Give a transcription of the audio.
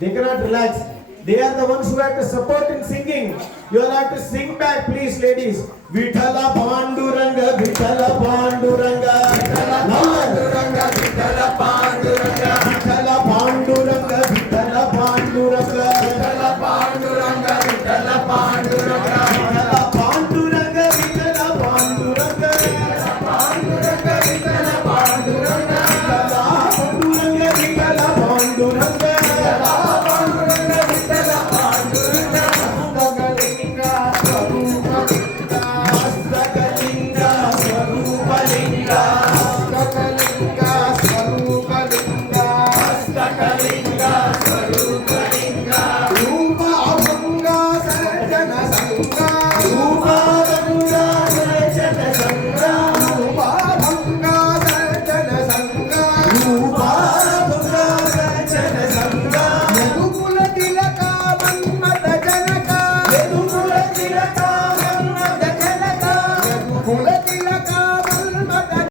They cannot relax. They are the ones who have to support in singing. You all have to sing back, please, ladies. Vithala Panduranga, Vithala Panduranga, Vithala Panduranga, Vithala Panduranga, Vithala Panduranga, Vithala Panduranga, Vithala Panduranga, Vithala Panduranga, Vithala Panduranga, Vithala Panduranga, Vithala Panduranga, Vithala Panduranga, Vithala Panduranga, Vithala Panduranga. Rupa abhanga sarjana sanga